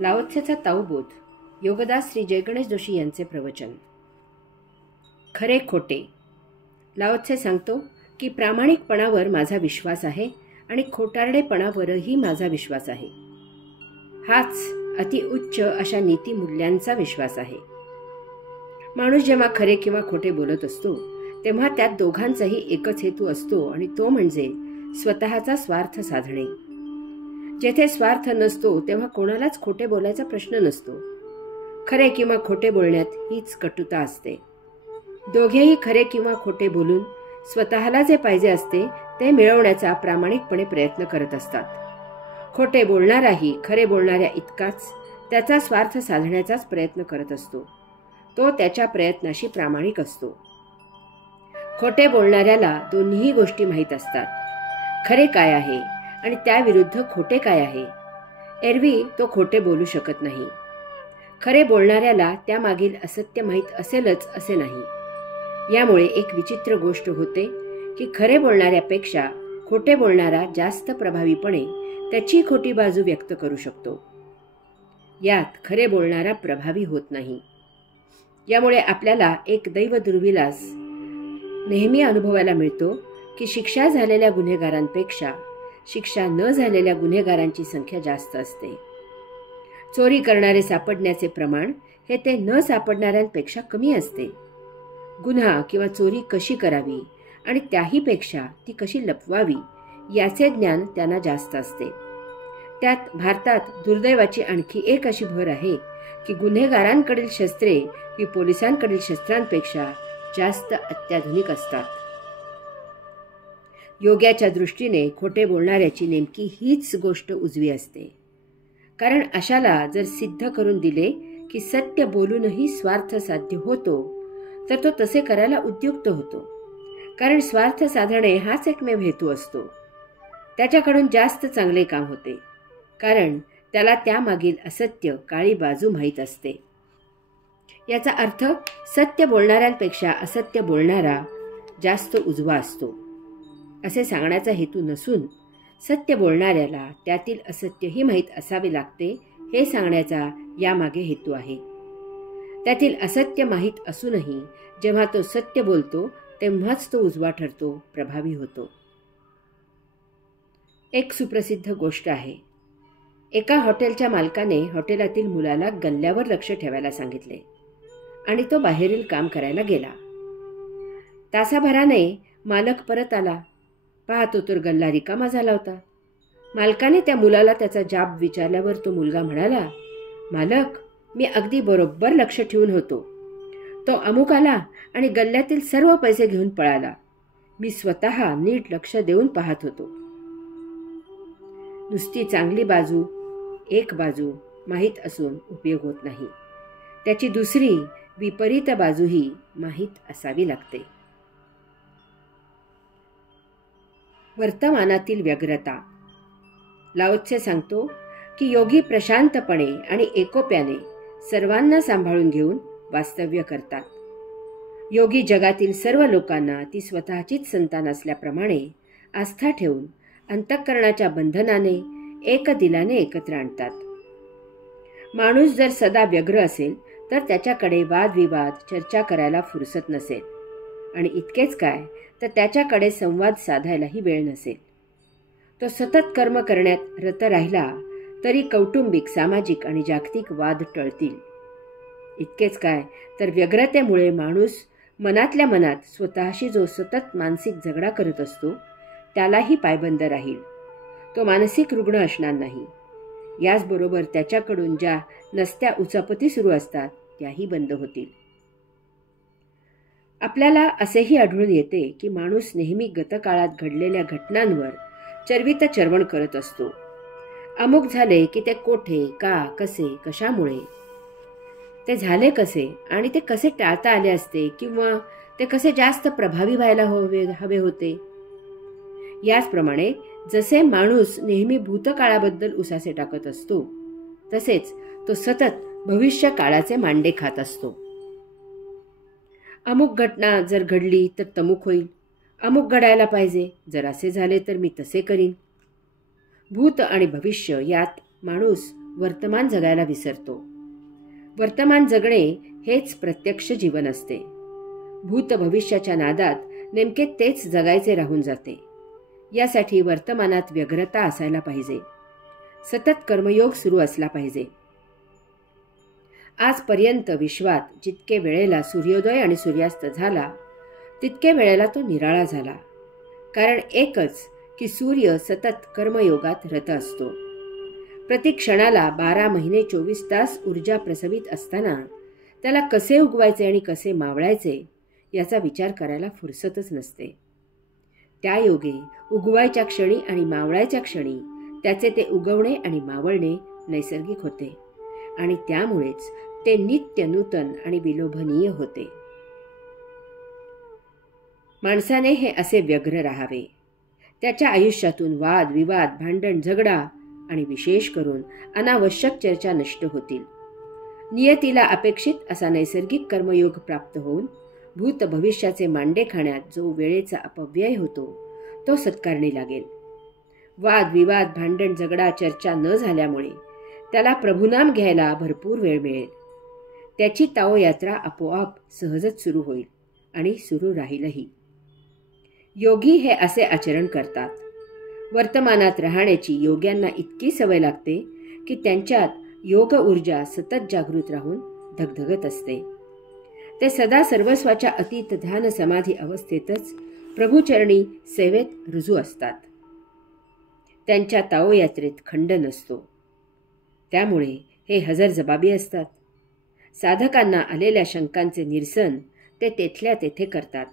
लाओत्सेचा ताऊबोध. योगदास श्री जयगणेश जोशी यांचे प्रवचन. खरे खोटे. लाओत्से सांगतो की प्रामाणिकपणावर माझा विश्वास आहे आणि खोटारडेपणावरही माझा विश्वास आहे. हाच अतिउच्च अशा नीतिमूल्यांचा विश्वास आहे. माणूस जेव्हा खरे किंवा खोटे बोलत असतो तेव्हा त्यात दोघांचाही एकच हेतू असतो आणि तो म्हणजे स्वतःचा स्वार्थ साधणे. जेथे स्वार्थ नसतो तेव्हा कोणालाच खोटे बोलायचा प्रश्न नसतो. खरे किंवा खोटे बोलण्यात हीच कटुता असते. दोघेही खरे किंवा खोटे बोलून स्वतःला जे पाहिजे असते ते मिळवण्याचा प्रामाणिकपणे प्रयत्न करत असतात. खोटे बोलणाराही खरे बोलणाऱ्या इतकाच त्याचा स्वार्थ साधण्याचाच प्रयत्न करत असतो. तो त्याच्या प्रयत्नाशी प्रामाणिक असतो. खोटे बोलणाऱ्याला दोन्ही गोष्टी माहीत असतात. खरे काय आहे आणि त्याविरुद्ध खोटे काय आहे. एरवी तो खोटे बोलू शकत नाही. खरे बोलणाऱ्याला त्यामागील असत्य माहीत असेलच असे नाही. यामुळे एक विचित्र गोष्ट होते की खरे बोलणाऱ्यापेक्षा खोटे बोलणारा जास्त प्रभावीपणे त्याची खोटी बाजू व्यक्त करू शकतो. यात खरे बोलणारा प्रभावी होत नाही. यामुळे आपल्याला एक दैव दुर्विलास नेहमी अनुभवायला मिळतो की शिक्षा झालेल्या गुन्हेगारांपेक्षा शिक्षा न झालेल्या गुन्हेगारांची संख्या जास्त असते. चोरी करणारे सापडण्याचे प्रमाण हे ते न सापडणाऱ्यांपेक्षा कमी असते. गुन्हा किंवा चोरी कशी करावी आणि त्याहीपेक्षा ती कशी लपवावी याचे ज्ञान त्यांना जास्त असते. त्यात भारतात दुर्दैवाची आणखी एक अशी भर आहे की गुन्हेगारांकडील शस्त्रे ही पोलिसांकडील शस्त्रांपेक्षा जास्त अत्याधुनिक असतात. योग्याच्या दृष्टीने खोटे बोलणाऱ्याची नेमकी हीच गोष्ट उजवी असते. कारण अशाला जर सिद्ध करून दिले की सत्य बोलूनही स्वार्थ साध्य होतो तर तो तसे करायला उद्युक्त होतो. कारण स्वार्थ साधणे हाच एकमेव हेतू असतो. त्याच्याकडून जास्त चांगले काम होते. कारण त्याला त्यामागील असत्य काळी बाजू माहीत असते. याचा अर्थ सत्य बोलणाऱ्यांपेक्षा असत्य बोलणारा जास्त उजवा असतो असे सांगण्याचा हेतू नसून सत्य बोलणाऱ्याला त्यातील असत्यही माहीत असावे लागते हे सांगण्याचा यामागे हेतू आहे. त्यातील असत्य माहीत असूनही जेव्हा तो सत्य बोलतो तेव्हाच तो उजवा ठरतो, प्रभावी होतो. एक सुप्रसिद्ध गोष्ट आहे. एका हॉटेलच्या मालकाने हॉटेलातील मुलाला गल्ल्यावर लक्ष ठेवायला सांगितले आणि तो बाहेरील काम करायला गेला. तासाभराने मालक परत आला. पाहतो तर गल्ला रिकामा झाला होता. मालकाने त्या मुलाला त्याचा जाब विचारल्यावर तो मुलगा म्हणाला, मालक, मी अगदी बरोबर लक्ष ठेवून होतो. तो अमुक आला आणि गल्ल्यातील सर्व पैसे घेऊन पळाला. मी स्वतः नीट लक्ष देऊन पाहत होतो. नुसती चांगली बाजू, एक बाजू माहीत असून उपयोग होत नाही. त्याची दुसरी विपरीत बाजूही माहीत असावी लागते. वर्तमानातील व्यग्रता. लाओत्से सांगतो की योगी प्रशांतपणे आणि एकोप्याने सर्वांना सांभाळून घेऊन वास्तव्य करतात. योगी जगातील सर्व लोकांना ती स्वतःचीच संतान असल्याप्रमाणे आस्था ठेवून अंतःकरणाच्या बंधनाने एक दिलाने एकत्र आणतात. माणूस जर सदा व्यग्र असेल तर त्याच्याकडे वादविवाद चर्चा करायला फुरसत नसेल आणि इतकेच काय तर त्याच्याकडे संवाद साधायलाही वेळ नसेल. तो सतत कर्म करण्यात रत राहिला तरी कौटुंबिक, सामाजिक आणि जागतिक वाद टळतील. इतकेच काय तर व्यग्रतेमुळे माणूस मनातल्या मनात स्वतःशी जो सतत मानसिक झगडा करत असतो त्यालाही पायबंद राहील. तो मानसिक रुग्ण असणार नाही. याचबरोबर त्याच्याकडून ज्या नसत्या उचापती सुरू असतात त्याही बंद होतील. आपल्याला असेही आढळून येते की माणूस नेहमी गतकाळात घडलेल्या घटनांवर चर्वित चर्वण करत असतो. अमुक झाले की ते कोठे, का, कसे, कशामुळे ते झाले, कसे आणि ते कसे टाळता आले असते किंवा ते कसे जास्त प्रभावी व्हायला हवे होते. याचप्रमाणे जसे माणूस नेहमी भूतकाळाबद्दल उसासे टाकत असतो तसेच तो सतत भविष्य काळाचे मांडे खात असतो. अमुक घटना जर घडली तर तमुक होईल, अमुक घडायला पाहिजे, जर असे झाले तर मी तसे करीन. भूत आणि भविष्य यात माणूस वर्तमान जगायला विसरतो. वर्तमान जगणे हेच प्रत्यक्ष जीवन असते. भूत भविष्याच्या नादात नेमके तेच जगायचे राहून जाते. यासाठी वर्तमानात व्यग्रता असायला पाहिजे. सतत कर्मयोग सुरू असला पाहिजे. आजपर्यंत विश्वात जितके वेळेला सूर्योदय आणि सूर्यास्त झाला तितके वेळेला तो निराळा झाला. कारण एकच की सूर्य सतत कर्मयोगात रत असतो. प्रति क्षणाला 12 महिने 24 तास ऊर्जा प्रसवित असताना त्याला कसे उगवायचे आणि कसे मावळायचे याचा विचार करायला फुरसतच नसते. त्या योगे उगवायच्या क्षणी आणि मावळायच्या क्षणी त्याचे ते उगवणे आणि मावळणे नैसर्गिक होते आणि त्यामुळेच ते नित्य नूतन आणि विलोभनीय होते. माणसाने हे असे व्यग्र राहावे. त्याच्या आयुष्यातून वाद विवाद, भांडण, झगडा आणि विशेष करून अनावश्यक चर्चा नष्ट होतील. नियतीला अपेक्षित असा नैसर्गिक कर्मयोग प्राप्त होऊन भूत भविष्याचे मांडे खाण्यात जो वेळेचा अपव्यय होतो तो सत्कारणी लागेल. वाद विवाद, भांडण, झगडा, चर्चा न झाल्यामुळे त्याला प्रभुनाम घ्यायला भरपूर वेळ मिळेल. त्याची ताओ यात्रा आपोआप सहजच सुरू होईल आणि सुरू राहीलही. योगी हे असे आचरण करतात. वर्तमानात राहण्याची योग्यांना इतकी सवय लागते की त्यांच्यात योग ऊर्जा सतत जागृत राहून धगधगत असते. ते सदा सर्वस्वाच्या अतीत ध्यान समाधी अवस्थेतच प्रभुचरणी सेवेत रुजू असतात. त्यांच्या ताओ यात्रेत खंड नसतो. त्यामुळे हे हजरजबाबी असतात. साधकांना आलेल्या शंकांचे निरसन ते तेथल्या तेथे करतात.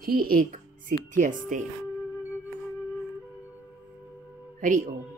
ही एक सिद्धी असते. हरि ओम.